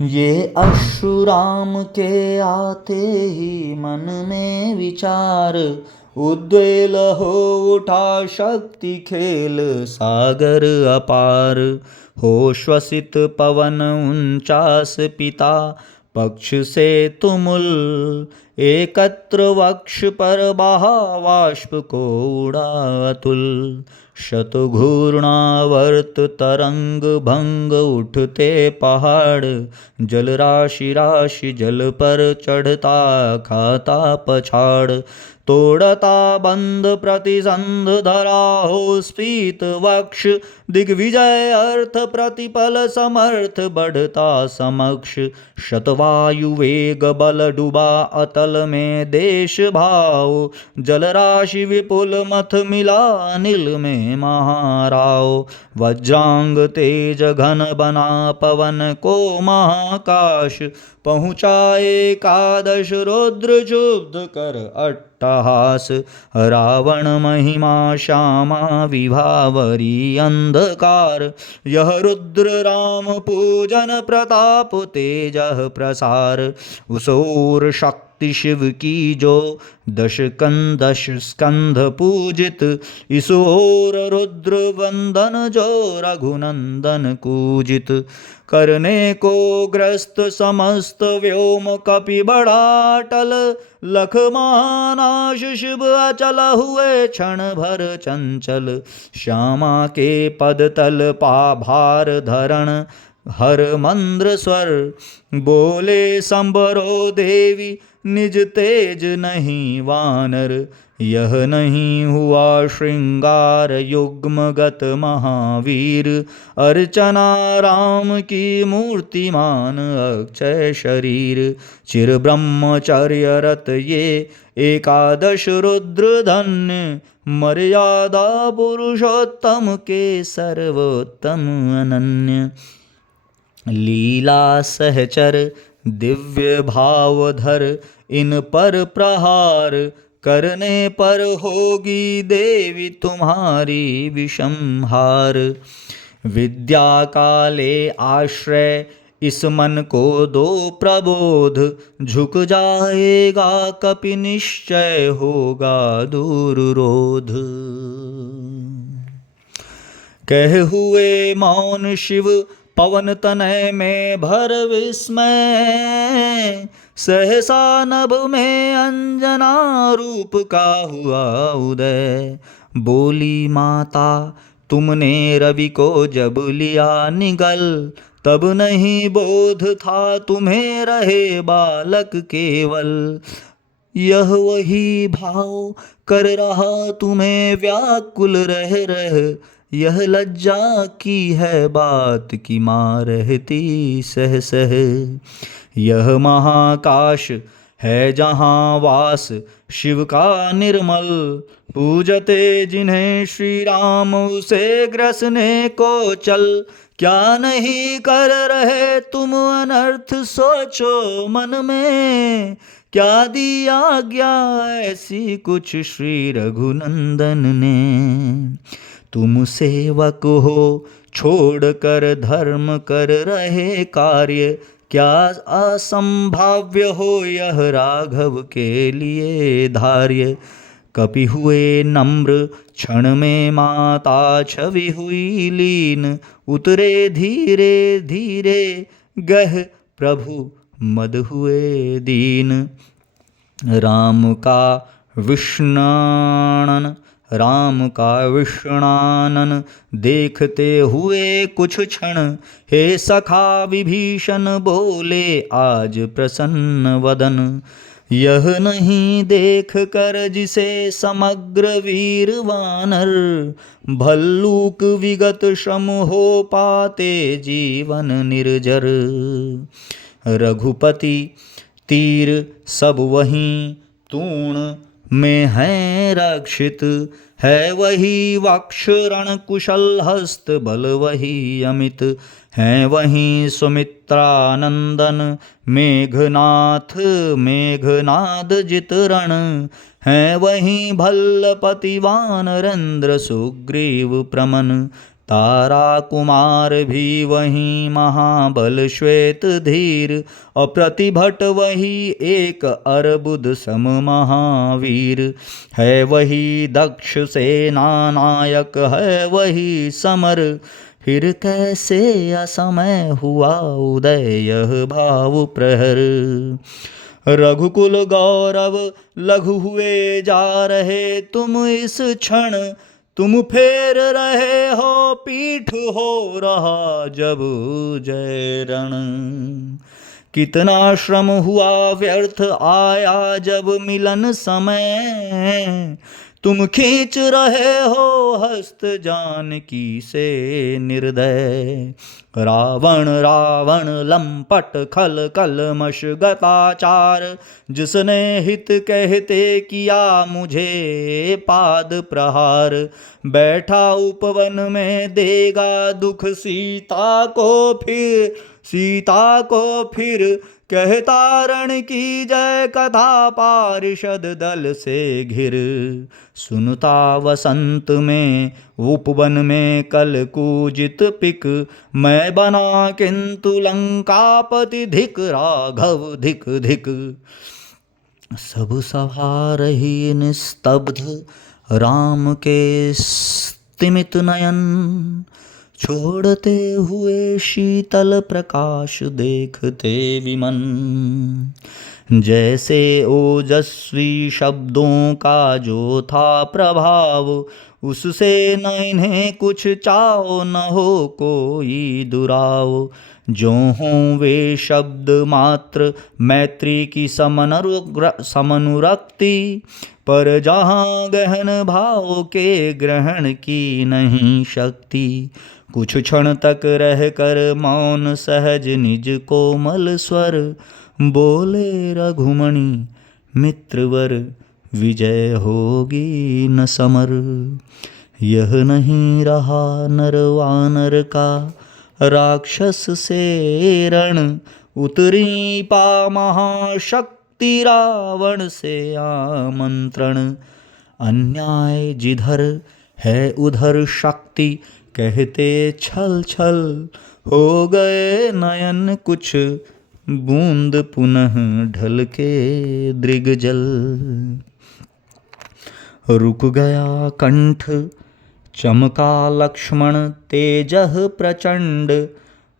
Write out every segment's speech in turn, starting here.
ये अश्रु राम के आते ही मन में विचार, उद्वेल हो उठा शक्ति खेल सागर अपार। हो श्वसित पवन 49 पिता पक्ष से तुमुल, एकत्र वक्ष पर बहा वाष्प को उड़ा अतुल। शतघूर्णावर्त तरंग भंग उठते पहाड़, जल राशि राशि जल पर चढ़ता खाता पछाड़। तोड़ता बंध प्रतिसंध धरा हो स्फीत वक्ष, दिग्विजय अर्थ प्रतिपल समर्थ बढ़ता समक्ष। शतवायु वेग बल डूबा अतल में देश भाव, जल राशि विपुल मथ मिला अनिल में महाराव। वज्रांग तेज घन बना पवन को महाकाश, पहुँचाए एकादश रुद्र क्षुब्ध कर अट्टहास। रावण महिमा श्यामा विभावरी अंधकार, यह रुद्र राम पूजन प्रताप तेजः प्रसार। उस ओर शक्ति शिव की जो 10 स्कंध पूजित, इस ओर रुद्र वंदन जो रघुनंदन कूजित। करने को ग्रस्त समस्त व्योम कपि बड़ाटल, लख महानाश शिव अचल हुए क्षण भर चंचल। श्यामा के पद तल पा भार धरण हर मंद्र स्वर, बोले संबरो देवी निज तेज नहीं वानर। यह नहीं हुआ श्रृंगार युग्मगत महावीर, अर्चना राम की मूर्तिमान अक्षय शरीर। चिर ब्रह्मचर्यरत ये एकादश रुद्र धन्य, मर्यादा पुरुषोत्तम के सर्वोत्तम अनन्य। लीला सहचर दिव्य भावधर इन पर प्रहार, करने पर होगी देवी तुम्हारी विषम हार। विद्या काले आश्रय इस मन को दो प्रबोध, झुक जाएगा कपि निश्चय होगा दूर रोध। कह हुए मौन शिव पवन तनय में भर विस्मय, सहसा नभ में अंजना रूप का हुआ उदय। बोली माता तुमने रवि को जब लिया निगल, तब नहीं बोध था तुम्हें रहे बालक केवल। यह वही भाव कर रहा तुम्हें व्याकुल रह रह, यह लज्जा की है बात कि माँ रहती सह सह। यह महाकाश है जहाँ वास शिव का निर्मल, पूजते जिन्हें श्री राम उसे ग्रसने को चल। क्या नहीं कर रहे तुम अनर्थ सोचो मन में, क्या दी आज्ञा ऐसी कुछ श्री रघुनंदन ने। तुम सेवक हो छोड़ कर धर्म कर रहे कार्य, क्या असंभाव्य हो यह राघव के लिए धार्य। कपि हुए नम्र क्षण में माता छवि हुई लीन, उतरे धीरे धीरे गह प्रभु मद हुए दीन। राम का विष्णानन राम का विष्णानन देखते हुए कुछ क्षण, हे सखा विभीषण बोले आज प्रसन्न वदन। यह नहीं देख कर जिसे समग्र वीर वानर, भल्लूक विगत श्रम हो पाते जीवन निर्जर। रघुपति तीर सब वहीं तूण में है रक्षित, है वही वक्ष रण कुशल हस्त बल वही अमित। हैं वहीं सुमित्रानंदन मेघनाथ मेघनाद जित रण, हैं वहीं भल्लपति वानरेंद्र सुग्रीव प्रमन। तारा कुमार भी वही महाबल श्वेत धीर, अप्रतिभट वही एक अर्बुद सम महावीर। है वही दक्ष सेना नायक, है वही समर, फिर कैसे असमय हुआ उदय यह भाव प्रहर। रघुकुल गौरव लघु हुए जा रहे तुम इस क्षण, तुम फेर रहे हो पीठ हो रहा जब जय रण। कितना श्रम हुआ व्यर्थ आया जब मिलन समय, तुम खींच रहे हो हस्त जानकी से निर्दय। रावण रावण लंपट खल कलमश गताचार, जिसने हित कहते किया मुझे पाद प्रहार। बैठा उपवन में देगा दुख सीता को फिर कहता रण की जय कथा पारिषद दल से घिर। सुनता वसंत में उपवन में कल कूजित पिक, मैं बना किंतु लंकापति धिक राघव धिक धिक। सब सभा रही निस्तब्ध, राम के स्तिमित नयन, छोड़ते हुए शीतल प्रकाश देखते विमन। जैसे ओजस्वी शब्दों का जो था प्रभाव, उससे न इन्हें कुछ चाओ न हो कोई दुराव। जो हों वे शब्द मात्र मैत्री की समनुरक्ति, पर जहाँ गहन भाव के ग्रहण की नहीं शक्ति। कुछ क्षण तक रह कर मौन सहज निज कोमल स्वर, बोले रघुमणि मित्रवर विजय होगी न समर। यह नहीं रहा नर वानर का राक्षस से रण, उतरी पा महाशक्ति रावण से आमंत्रण। अन्याय जिधर है उधर शक्ति, कहते छल छल हो गए नयन कुछ, बूंद पुनः ढल के दृगजल। रुक गया कंठ चमका लक्ष्मण तेजह प्रचंड,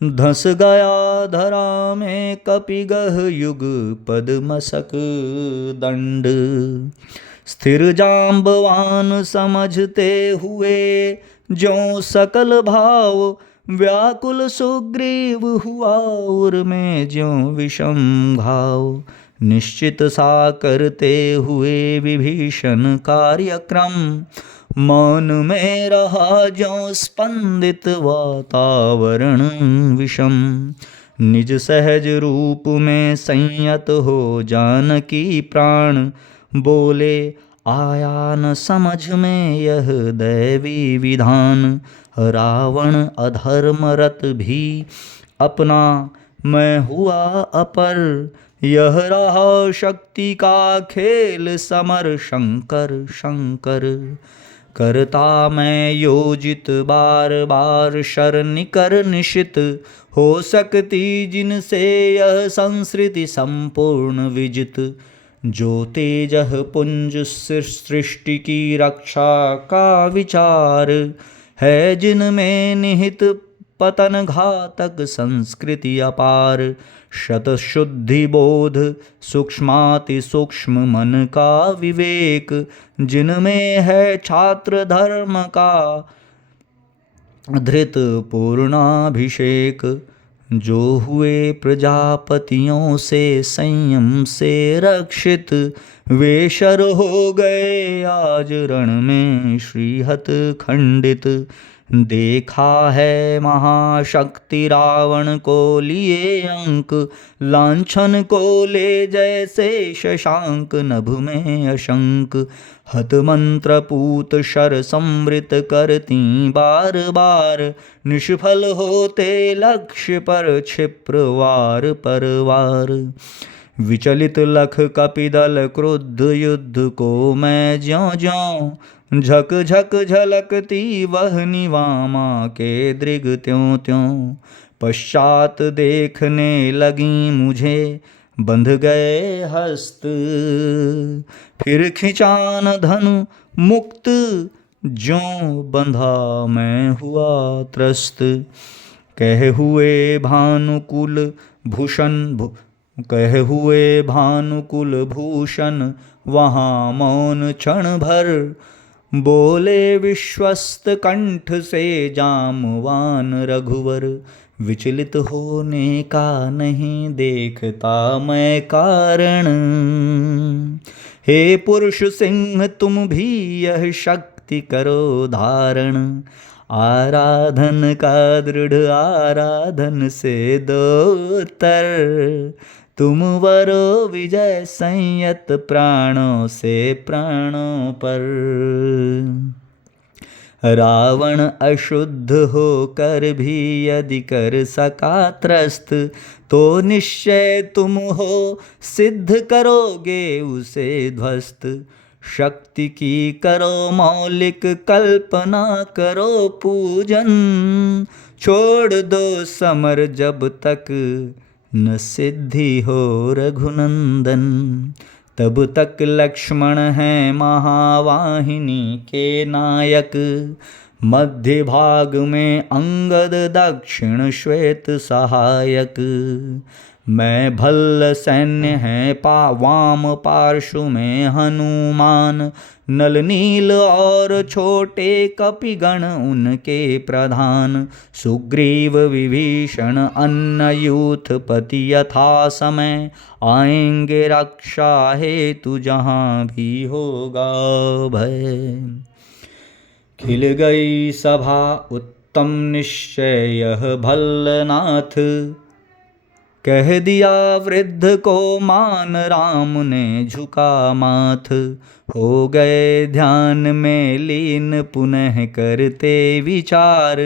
धस गया धरा में कपिगह युग पद्मसक दंड। स्थिर जाम्बवान समझते हुए जो सकल भाव, व्याकुल सुग्रीव हुआ उर में ज्यों विषम घाव। निश्चित सा करते हुए विभीषण कार्यक्रम, मौन में रहा ज्यों स्पंदित वातावरण विषम। निज सहज रूप में संयत हो जानकी प्राण, बोले आया न समझ में यह दैवी विधान। रावण अधर्मरत भी अपना मैं हुआ अपर, यह रहा शक्ति का खेल समर शंकर शंकर। करता मैं योजित बार बार शरनिकर निशित, हो सकती जिनसे यह संसृति संपूर्ण विजित। जो तेजह पुंज सृष्टि की रक्षा का विचार, है जिनमें निहित पतन घातक संस्कृति अपार। शतशुद्धि बोध सूक्ष्माति सूक्ष्म मन का विवेक, जिनमें है छात्र धर्म का धृत पूर्णाभिषेक। जो हुए प्रजापतियों से संयम से रक्षित, वे शर हो गए आज रण में श्रीहत खंडित। देखा है महाशक्ति रावण को लिए अंक, लांछन को ले जैसे शशांक नभ में अशंक। हत मंत्र पूत शर समृत करती बार बार, निष्फल होते लक्ष्य पर क्षिप्र वार पर वार। विचलित लख कपिदल क्रुद्ध युद्ध को मैं ज्यों ज्यों झक झक झलकती वह निवामा के दृग त्यों त्यों। पश्चात देखने लगी मुझे बंध गए हस्त। फिर खिंचान धनु मुक्त ज्यों बंधा मैं हुआ त्रस्त। कहे हुए भानुकुल भूषण कहे हुए भानुकुल भूषण वहाँ मौन क्षण भर। बोले विश्वस्त कंठ से जामवान रघुवर। विचलित होने का नहीं देखता मैं कारण। हे पुरुष सिंह तुम भी यह शक्ति करो धारण। आराधन का दृढ़ आराधन से दो तर। तुम वरो विजय संयत प्राणों से प्राणों पर। रावण अशुद्ध होकर भी यदि कर सका त्रस्त। तो निश्चय तुम हो सिद्ध करोगे उसे ध्वस्त। शक्ति की करो मौलिक कल्पना करो पूजन। छोड़ दो समर जब तक न सिद्धि हो रघुनंदन। तब तक लक्ष्मण हैं महावाहिनी के नायक। मध्य भाग में अंगद दक्षिण श्वेत सहायक। मैं भल्ल सैन्य है वाम पार्श्व में हनुमान। नल नील और छोटे कपिगण उनके प्रधान। सुग्रीव विभीषण अन्न यूथ पति यथा समय। आएंगे रक्षा हेतु जहाँ भी होगा भय। खिल गई सभा उत्तम निश्चय यह भल्लनाथ। कह दिया वृद्ध को मान राम ने झुका माथ। हो गए ध्यान में लीन पुनः करते विचार।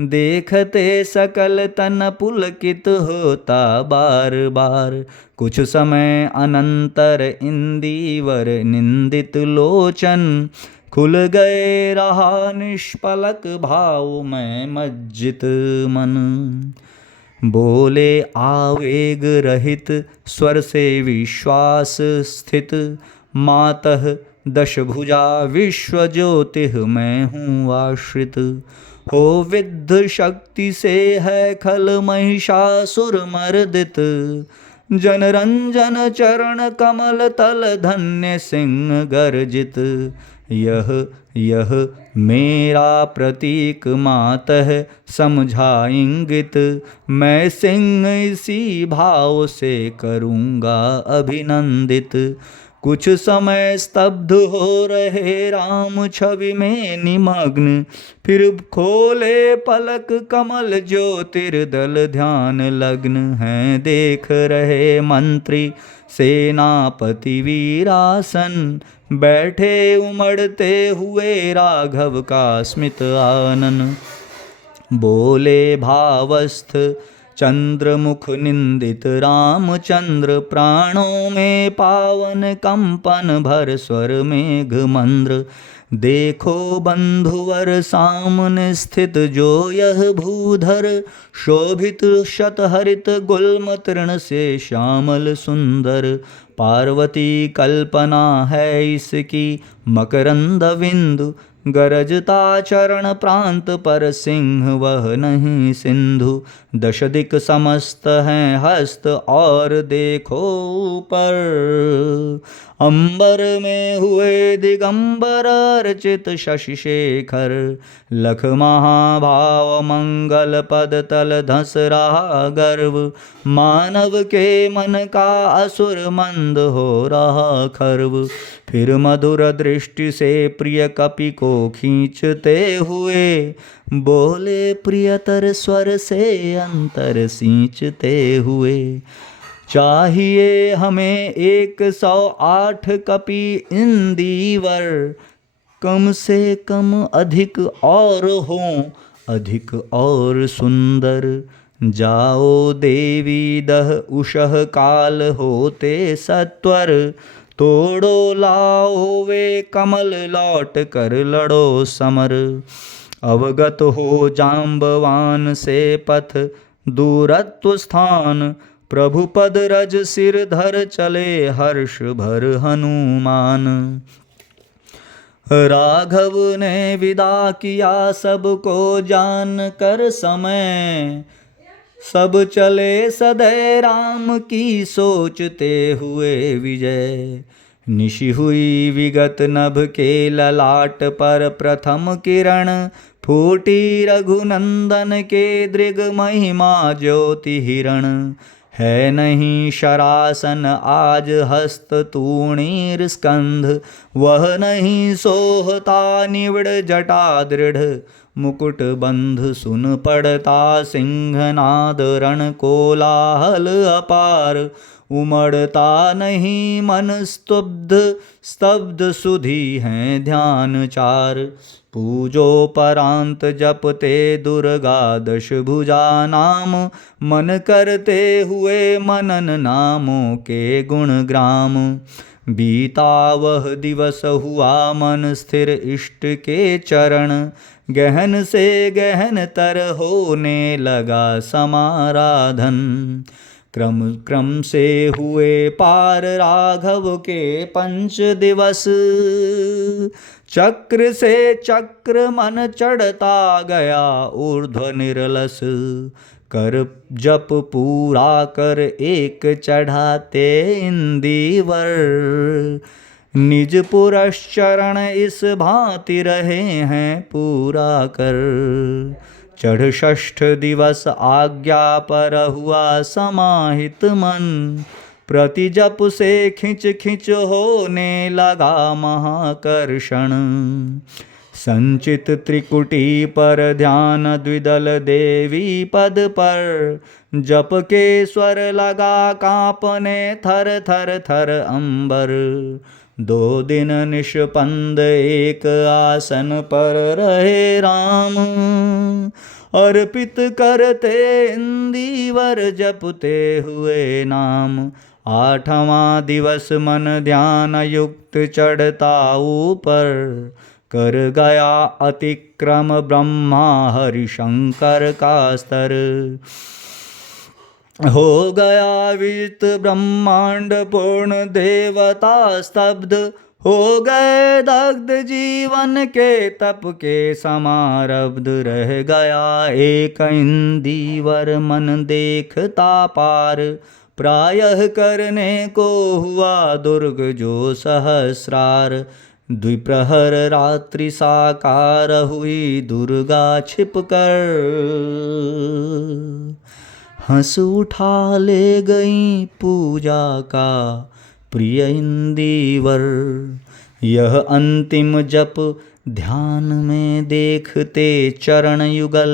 देखते सकल तन पुलकित होता बार बार। कुछ समय अनंतर इंदीवर निंदित लोचन। खुल गए रहा निष्पलक भाव में मज्जित मन। बोले आवेग रहित स्वर से विश्वास स्थित। मातः दशभुजा विश्व ज्योतिः मैं हूँ आश्रित। हो विद्ध शक्ति से है खल महिषासुर मर्दित। जनरंजन चरण कमल तल धन्य सिंह गर्जित। यह मेरा प्रतीक मातः समझा इंगित। मैं सिंह इसी भाव से करूँगा अभिनंदित। कुछ समय स्तब्ध हो रहे राम छवि में निमग्न। फिर खोले पलक कमल ज्योतिर्दल ध्यान लग्न हैं। देख रहे मंत्री सेनापति वीरासन। बैठे उमड़ते हुए राघव का स्मित आनन। बोले भावस्थ चंद्रमुख निंदित रामचंद्र। प्राणों में पावन कंपन भर स्वर मेघ मंद्र। देखो बंधुवर सामने स्थित जो यह भूधर। शोभित शतहरित गुल्म तृण से श्यामल सुंदर। पार्वती कल्पना है इसकी मकरंद बिंदु। गरजता चरण प्रांत पर सिंह वह नहीं सिंधु। दश दिक समस्त हैं हस्त और देखो ऊपर। अंबर में हुए दिगंबर अर्चित शशि शेखर। लख महाभाव मंगल पद तल धस रहा गर्व। मानव के मन का असुर मंद हो रहा खर्व। फिर मधुर दृष्टि से प्रिय कपि को खींचते हुए। बोले प्रियतर स्वर से अंतर सींचते हुए। चाहिए हमें 108 कपि इंदीवर। कम से कम अधिक और हों अधिक और सुंदर। जाओ देवी दह उषः काल होते सत्वर। तोड़ो लाओ वे कमल लौट कर लड़ो समर। अवगत हो जाम्बवान से पथ दूरत्व स्थान, प्रभु पद रज सिर धर चले हर्ष भर हनुमान। राघव ने विदा किया सबको जान कर समय, सब चले सदै राम की सोचते हुए विजय। निशि हुई विगत नभ के ललाट पर प्रथम किरण, फूटी रघुनंदन के दृग महिमा ज्योति हिरण। है नहीं शरासन आज हस्त तूणीर स्कंध, वह नहीं सोहता निविड़ जटा दृढ़। मुकुट बंध सुन पड़ता सिंहनाद, रण कोलाहल अपार। उमड़ता नहीं मन स्तब्ध, स्तब्ध सुधी हैं ध्यान चार। पूजोपरांत जपते दुर्गा दश भुजा नाम, मन करते हुए मनन नामों के गुण ग्राम। बीता वह दिवस हुआ मन स्थिर इष्ट के चरण, गहन से गहन तर होने लगा समाराधन। क्रम क्रम से हुए पार राघव के पंच दिवस, चक्र से चक्र मन चढ़ता गया ऊर्ध्व निरलस। कर जप पूरा कर एक चढ़ाते इंदीवर, निज पुरश्चरण इस भांति रहे हैं पूरा कर। चढ़ षष्ठ दिवस आज्ञा पर हुआ समाहित मन, प्रति जप से खिंच खिंच होने लगा महाकर्षण। संचित त्रिकुटी पर ध्यान द्विदल देवी पद पर, जप के स्वर लगा कांपने थर थर थर अंबर। 2 दिन निष्पंद एक आसन पर रहे राम, अर्पित करते इंदीवर जपते हुए नाम। 8वां दिवस मन ध्यान युक्त चढ़ता ऊपर, कर गया अतिक्रम ब्रह्मा हरिशंकर का स्तर। हो गया विजित ब्रह्मांड पूर्ण देवता स्तब्ध, हो गए दग्ध जीवन के तप के समारब्ध। रह गया एक इंदीवर मन देखता पार, प्रायः करने को हुआ दुर्ग जो सहस्रार। द्विप्रहर रात्रि साकार हुई दुर्गा छिप कर, हंस उठा ले गई पूजा का प्रिय इंदीवर। यह अंतिम जप ध्यान में देखते चरण युगल,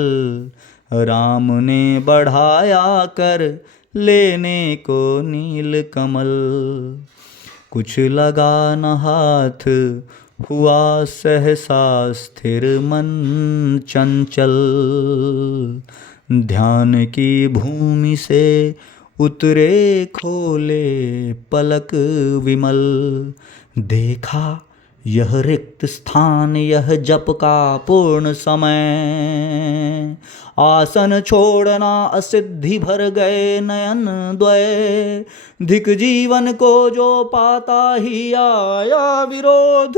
राम ने बढ़ाया कर लेने को नील कमल। कुछ लगा न हाथ हुआ सहसा स्थिर मन चंचल, ध्यान की भूमि से उतरे खोले पलक विमल। देखा यह रिक्त स्थान यह जप का पूर्ण समय, आसन छोड़ना असिद्धि भर गए नयन द्वय। धिक जीवन को जो पाता ही आया विरोध,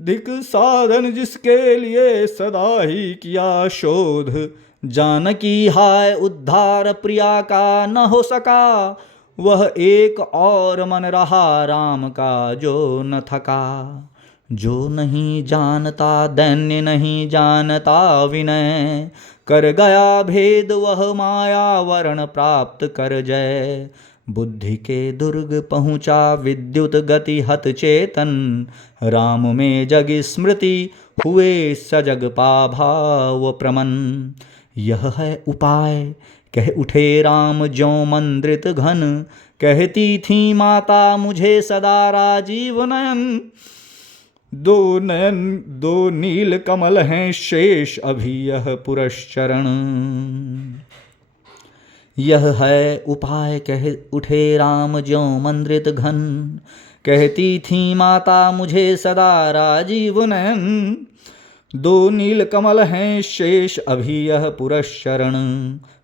धिक साधन जिसके लिए सदा ही किया शोध। जानकी हाय उद्धार प्रिया का न हो सका, वह एक और मन रहा राम का जो न थका। जो नहीं जानता दैन्य नहीं जानता विनय, कर गया भेद वह माया वरण प्राप्त कर जय। बुद्धि के दुर्ग पहुँचा विद्युत गति हत चेतन, राम में जग स्मृति हुए सजग पाभाव प्रमन। यह है उपाय कह उठे राम ज्यों मंद्रित घन, कहती थी माता मुझे सदा राजीव नयन। 2 नयन 2 नील कमल हैं शेष अभी यह पुरश्चरण। यह है उपाय कह उठे राम ज्यों मंद्रित घन, कहती थी माता मुझे सदा राजीव नयन, दो नील कमल हैं शेष अभी यह पुरश्चरण,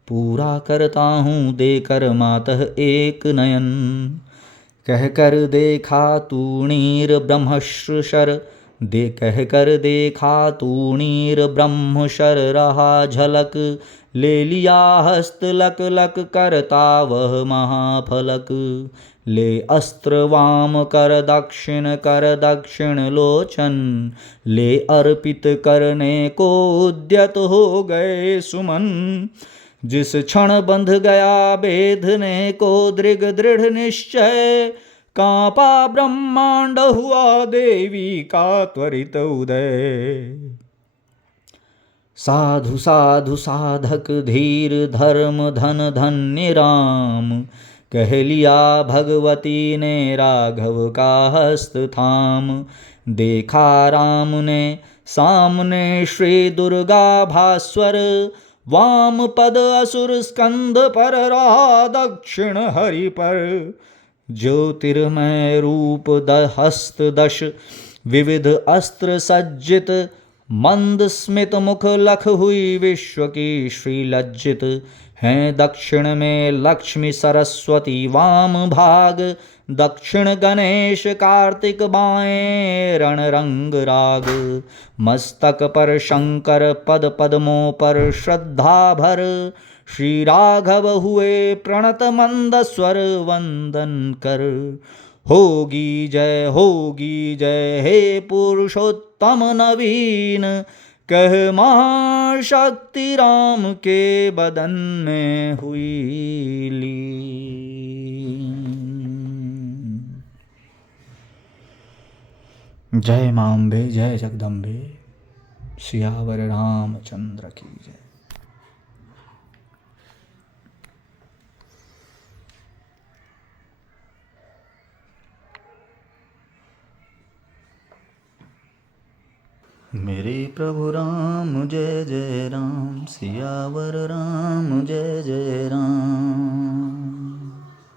पूरा करता हूँ देकर मातः एक नयन। कह कर देखा तूणीर ब्रह्मश्रुशर, कह कर देखा तूणीर ब्रह्मशर रहा झलक, ले लिया हस्त लक लक करता वह महाफलक, ले अस्त्र वाम कर दक्षिण लोचन, ले अर्पित करने को उद्यत हो गए सुमन, जिस क्षण बंध गया बेधने को दृग दृढ़ निश्चय, कांपा ब्रह्मांड हुआ देवी का त्वरित उदय। साधु साधु साधक धीर धर्म धन धन्य राम, कह लिया भगवती ने राघव का हस्त थाम, देखा राम ने सामने श्री दुर्गा भास्वर, वाम पद असुर स्कंद पर रहा दक्षिण हरि पर, ज्योतिर्मय रूप हस्त दश विविध अस्त्र सज्जित, मंद स्मित मुख लख हुई विश्व की श्री लज्जित, हैं दक्षिण में लक्ष्मी सरस्वती वाम भाग, दक्षिण गणेश कार्तिक बाएं रण रंग राग, मस्तक पर शंकर पद पद्मों पर श्रद्धा भर, श्री राघव हुए प्रणत मंद स्वर वंदन कर, होगी जय हे पुरुषोत्तम नवीन, कह महाशक्ति राम के बदन में हुई लीन। जय मां अम्बे जय जगदम्बे, सियावर रामचंद्र की जय। मेरे प्रभु राम जय जय राम, सियावर राम जय जय राम।